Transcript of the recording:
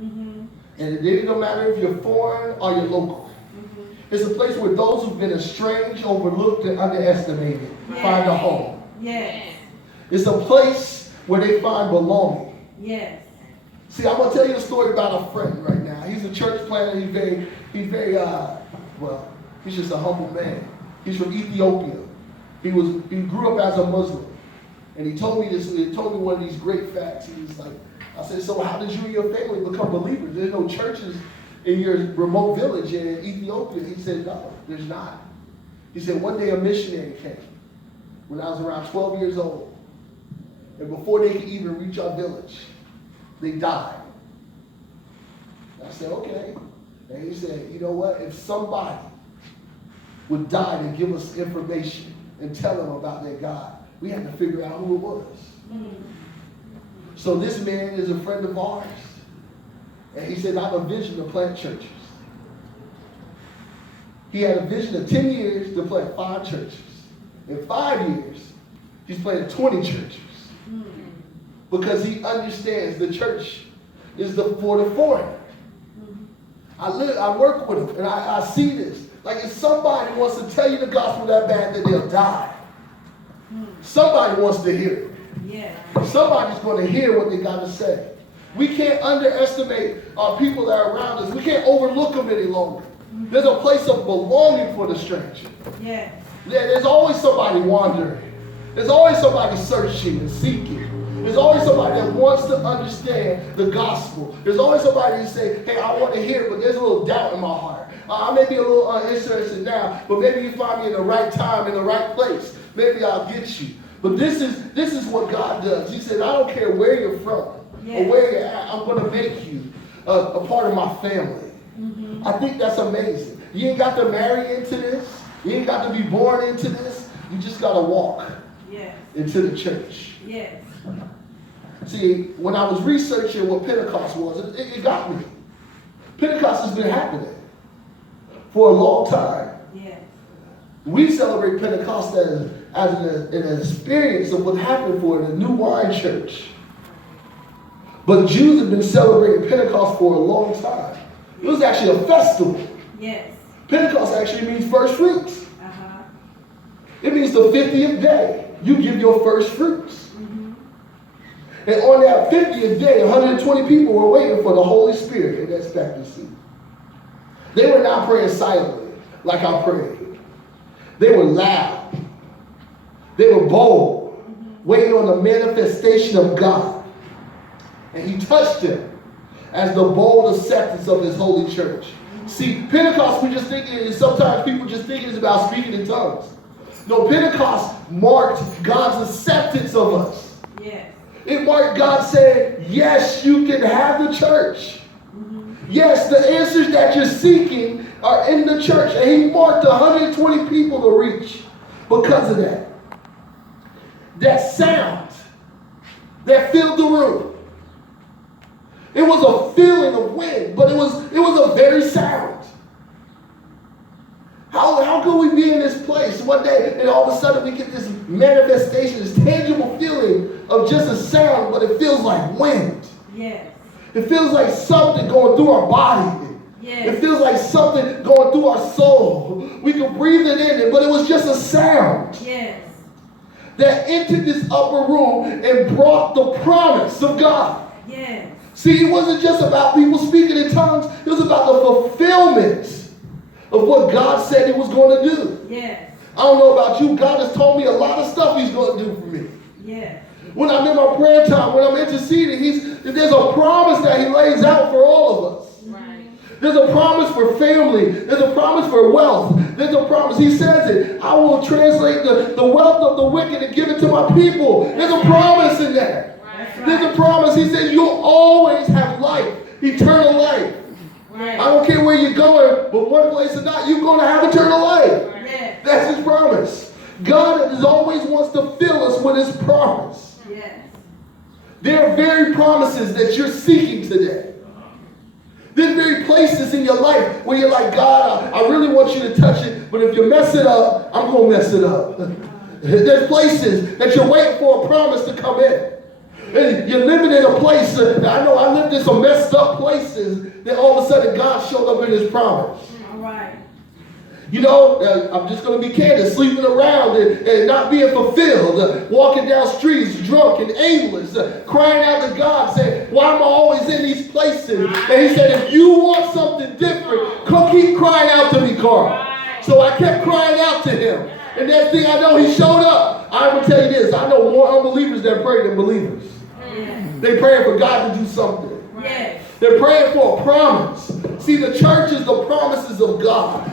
Mm-hmm. And it don't matter if you're foreign or you're local. Mm-hmm. It's a place where those who've been estranged, overlooked, and underestimated Yes. find a home. Yes. It's a place where they find belonging. Yes. See, I'm gonna tell you a story about a friend right now. He's a church planter. He's very well, he's just a humble man. He's from Ethiopia. He grew up as a Muslim. And he told me this, he told me one of these great facts. He was like, I said, so how did you and your family become believers? There's no churches in your remote village in Ethiopia. He said, no, there's not. He said, one day a missionary came when I was around 12 years old. And before they could even reach our village, they died. And I said, okay. And he said, you know what? If somebody would die to give us information and tell them about their God, we had to figure out who it was. Mm-hmm. So this man is a friend of ours. And he said, I have a vision to plant churches. He had a vision of 10 years to plant 5 churches. In 5 years, he's planted 20 churches. Mm-hmm. Because he understands the church is for the foreigner. Mm-hmm. I work with him, and I see this. Like if somebody wants to tell you the gospel that bad that they'll die. Somebody wants to hear it. Yeah. Somebody's going to hear what they got to say. We can't underestimate our people that are around us. We can't overlook them any longer. There's a place of belonging for the stranger. Yeah. There's always somebody wandering. There's always somebody searching and seeking. There's always somebody that wants to understand the gospel. There's always somebody who say, hey, I want to hear it, but there's a little doubt in my heart. I may be a little uninterested now, but maybe you find me in the right time, in the right place. Maybe I'll get you. But this is what God does. He said, I don't care where you're from or where you're at. I'm going to make you a part of my family. Mm-hmm. I think that's amazing. You ain't got to marry into this. You ain't got to be born into this. You just got to walk into the church. Yes. See, when I was researching what Pentecost was, it got me. Pentecost has been happening for a long time. Yes. We celebrate Pentecost as an experience of what happened for the new wine church. But Jews have been celebrating Pentecost for a long time. It was actually a festival. Yes. Pentecost actually means first fruits. Uh-huh. It means the 50th day, you give your first fruits. Mm-hmm. And on that 50th day, 120 people were waiting for the Holy Spirit in expectancy. They were not praying silently like I prayed. They were loud. They were bold, waiting on the manifestation of God. And he touched them as the bold acceptance of his holy church. See, Pentecost, sometimes people just think it's about speaking in tongues. No, Pentecost marked God's acceptance of us. Yes. It marked God saying, yes, you can have the church. Mm-hmm. Yes, the answers that you're seeking are in the church. And he marked 120 people to reach because of that. That sound that filled the room. It was a feeling of wind, but it was a very sound. How could we be in this place one day and all of a sudden we get this manifestation, this tangible feeling of just a sound, but it feels like wind. Yes. It feels like something going through our body. Yes. It feels like something going through our soul. We could breathe it in, but it was just a sound. Yes. That entered this upper room and brought the promise of God. Yes. See, it wasn't just about people speaking in tongues. It was about the fulfillment of what God said he was going to do. Yes. I don't know about you. God has told me a lot of stuff he's going to do for me. Yes. When I'm in my prayer time, when I'm interceding, there's a promise that he lays out for all of us. Right. There's a promise for family. There's a promise for wealth. There's a promise. He says it. I will translate the wealth of the wicked and give it to my people. There's a promise in that. Right. There's a promise. He says you'll always have life, eternal life. Right. I don't care where you're going, but one place or not, you're going to have eternal life. Yes. That's his promise. God always wants to fill us with his promise. Yes. There are very promises that you're seeking today. There's very places in your life where you're like, God, I really want you to touch it, but if you mess it up, I'm going to mess it up. There's places that you're waiting for a promise to come in. And you're living in a place, I know I lived in some messed up places, then all of a sudden God showed up in his promise. All right. You know, I'm just going to be candid, sleeping around and not being fulfilled, walking down streets drunk and aimless, crying out to God, saying, why am I always in these places? And he said, if you want something different, come keep crying out to me, Carl. So I kept crying out to him. And next thing I know, he showed up. I'm going to tell you this, I know more unbelievers that pray than believers. They're praying for God to do something. Yes. They're praying for a promise. See, the church is the promises of God.